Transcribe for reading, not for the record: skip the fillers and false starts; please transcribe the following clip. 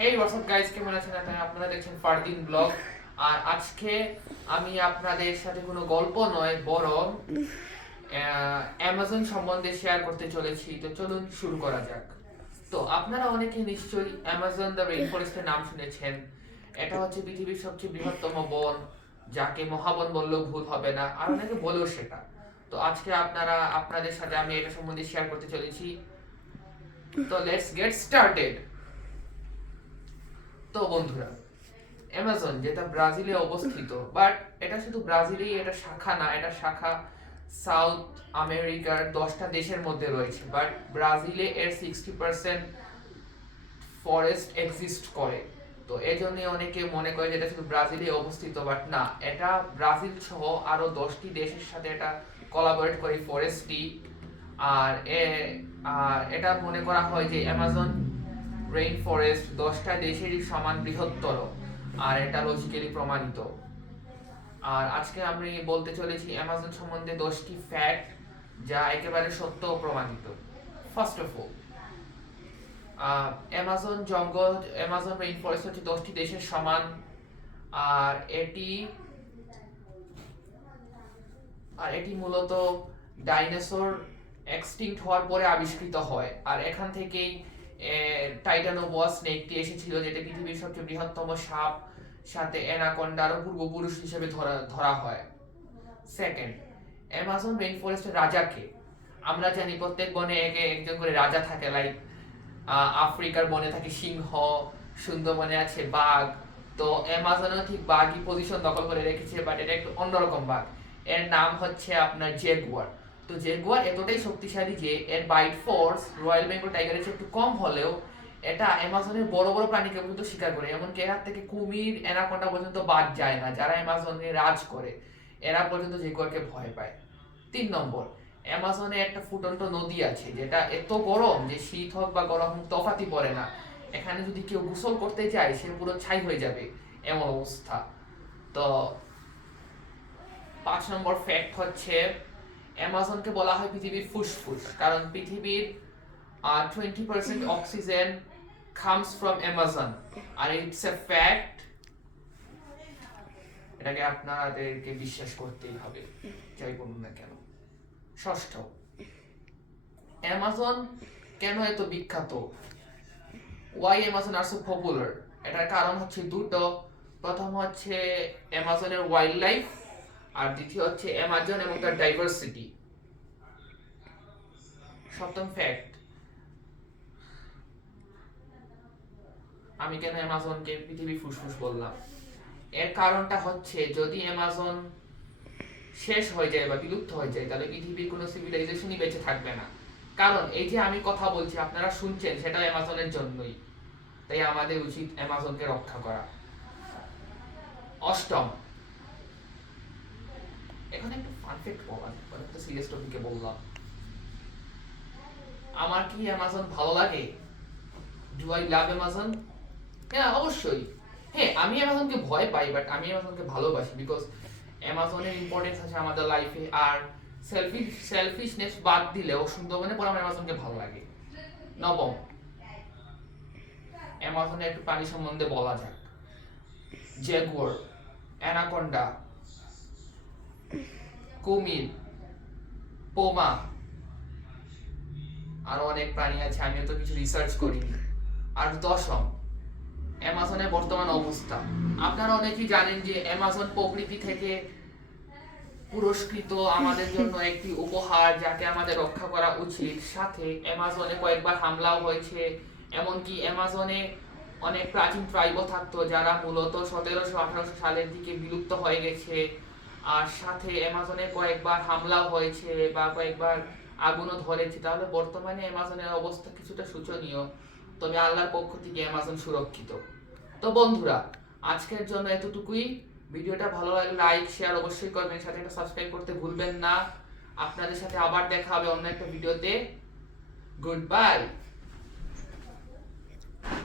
হেই WhatsApp guys, কেমন আছেন আপনারা? দেখছেন ফারদিন ব্লগ। আর আজকে আমি আপনাদের সাথে কোনো গল্প নয়, বরং অ্যামাজন সম্বন্ধে শেয়ার করতে চলেছি। তো চলুন শুরু করা যাক। তো আপনারা অনেকে নিশ্চয়ই অ্যামাজন দ্য রেইন ফরেস্টের নাম শুনেছেন। এটা হচ্ছে পৃথিবীর সবচেয়ে বৃহত্তম বন, যাকে মহাবন বললেও ভুল হবে না, আর অনেকে বলেও সেটা। তো আজকে আপনাদের সাথে আমি এটা সম্বন্ধে শেয়ার করতে চলেছি। তো লেটস গেট স্টার্টেড। তো বন্ধুরা, অ্যামাজন যেটা ব্রাজিলে অবস্থিত, বাট এটা শুধু ব্রাজিলেই এটা শাখা না, এটা শাখা সাউথ আমেরিকার 10টা দেশের মধ্যে রয়েছে। বাট ব্রাজিলে এর 60% ফরেস্ট এক্সিস্ট করে। তো এই জন্যই অনেকে মনে করে যে এটা শুধু ব্রাজিলে অবস্থিত, বাট না, এটা ব্রাজিল সহ আরো 10টি দেশের সাথে এটা কোলাবোরেট করে ফরেস্টটি। আর এটা মনে করা হয় যে অ্যামাজন রেইন ফরেস্ট 10টা দেশেরই সমান বৃহত্তর, আর এটা লজিক্যালি প্রমাণিত। আর আজকে আমি বলতে চলেছি অ্যামাজন সম্বন্ধে 10টি ফ্যাক্ট যা একেবারে সত্য ও প্রমাণিত। First of all, Amazon rain forest হচ্ছে 10টি দেশের সমান। আর এটি মূলত ডাইনোসর এক্সটিংক্ট হওয়ার পরে আবিষ্কৃত হয়। আর এখান থেকেই টাইটানোবোয়া স্নেকটি এসেছিল, যেটা পৃথিবীর সবচেয়ে বৃহত্তম সাপ, সাথে অ্যানাকোন্ডারও পূর্বপুরুষ হিসেবে ধরা হয়। সেকেন্ড, অ্যামাজন রেইন ফরেস্টের রাজাকে আমরা জানি প্রত্যেক বনে একজন করে রাজা থাকে। লাইক আফ্রিকার বনে থাকে সিংহ, সুন্দরবনে আছে বাঘ। তো অ্যামাজনও ঠিক বাঘই পজিশন দখল করে রেখেছে, বাট এটা একটু অন্যরকম বাঘ। এর নাম হচ্ছে আপনার জেগুয়ার। তো জেগুয়ার এতটাই শক্তিশালী যে এর বাইট ফোর্স রয়্যাল বেঙ্গল টাইগারের চেয়ে একটু কম হলেও এটা অ্যামাজনের বড় বড় প্রাণীকে পর্যন্ত শিকার করে। এমনকি এর হাত থেকে কুমির, অ্যানাকোন্ডা পর্যন্ত বাদ যায় না। যারা অ্যামাজনে রাজ করে এরা পর্যন্ত জেগুয়ারকে ভয় পায়। 3 নম্বর, অ্যামাজনে একটা ফুটন্ত নদী আছে যেটা এত গরম যে শীত হোক বা গরম হোক তফাতই পড়ে না। এখানে যদি কেউ গোসল করতে যায় সে পুরো ছাই হয়ে যাবে, এমন অবস্থা। তো 5 নম্বর ফ্যাক্ট হচ্ছে অ্যামাজনকে বলা হয় পৃথিবীর ফুসফুস, কারণ পৃথিবীর 20% অক্সিজেন কামস ফ্রম অ্যামাজন। আর ইটস এ ফ্যাক্ট, এটাকে আপনাদেরকে বিশ্বাস করতেই হবে, যাই বলুন না কেন। ষষ্ঠ, অ্যামাজন কেন এত বিখ্যাত? ওয়াই অ্যামাজন আর সো পপুলার? এটার কারণ হচ্ছে দুটো। প্রথম হচ্ছে অ্যামাজনের ওয়াইল্ড লাইফ, আর দ্বিতীয় হচ্ছে অ্যামাজন এবং তার ডাইভার্সিটি। সপ্তম ফ্যাক্ট, আমি কেন অ্যামাজনকে পৃথিবীর ফুসফুস বললাম? এর কারণটা হচ্ছে যদি অ্যামাজন শেষ হয়ে যায় বা বিলুপ্ত হয়ে যায়, তাহলে পৃথিবীর কোনো সিভিলাইজেশনই বেঁচে থাকবে না। কারণ এই যে আমি কথা বলছি, আপনারা শুনছেন, সেটা অ্যামাজনের জন্যই। তাই আমাদের উচিত অ্যামাজনকে রক্ষা করা। অষ্টম, এখানে একটু ফান ফ্যাক্ট বলা, একটা সিরিয়াস টপিকে বললাম। আমার কি অ্যামাজন ভালো লাগে? Do I love Amazon? হ্যাঁ, অবশ্যই। হ্যাঁ, আমি অ্যামাজনকে ভয় পাই, বাট আমি অ্যামাজনকে ভালোবাসি, বিকজ অ্যামাজনের ইম্পর্টেন্স আছে আমাদের লাইফে। আর সেলফিশনেস বাদ দিলেও সুন্দরবনে পরে আমার অ্যামাজনকে ভালো লাগে। নবম, অ্যামাজনের একটু প্রাণী সম্বন্ধে বলা যাক। জেগুয়ার, অ্যানাকোন্ডা, কুমির, পোমা, আরো অনেক প্রাণী আছে, আমিও তো কিছু রিসার্চ করিনি। আর দশম, অ্যামাজনের বর্তমান অবস্থা। আপনারা অনেকেই জানেন যে অ্যামাজন প্রকৃতি থেকে পুরস্কৃত আমাদের জন্য একটি উপহার, যাকে আমাদের রক্ষা করা উচিত। সাথে অ্যামাজনে কয়েকবার হামলাও হয়েছে। এমনকি অ্যামাজনে অনেক প্রাচীন ট্রাইবও থাকতো, যারা মূলত 1700-1800 সালের দিকে বিলুপ্ত হয়ে গেছে। আর সাথে অ্যামাজনে কয়েকবার হামলাও হয়েছে বা কয়েকবার আগুনও ধরেছে। তাহলে বর্তমানে অ্যামাজনের অবস্থা কিছুটা শোচনীয়, তবে আল্লাহর পক্ষ থেকে অ্যামাজন সুরক্ষিত। তো বন্ধুরা, আজকের জন্য এতটুকুই। ভিডিওটা ভালো লাগলে লাইক শেয়ার অবশ্যই করবেন, সাথে একটা সাবস্ক্রাইব করতে ভুলবেন না। আপনাদের সাথে আবার দেখা হবে অন্য একটা ভিডিওতে। Good bye.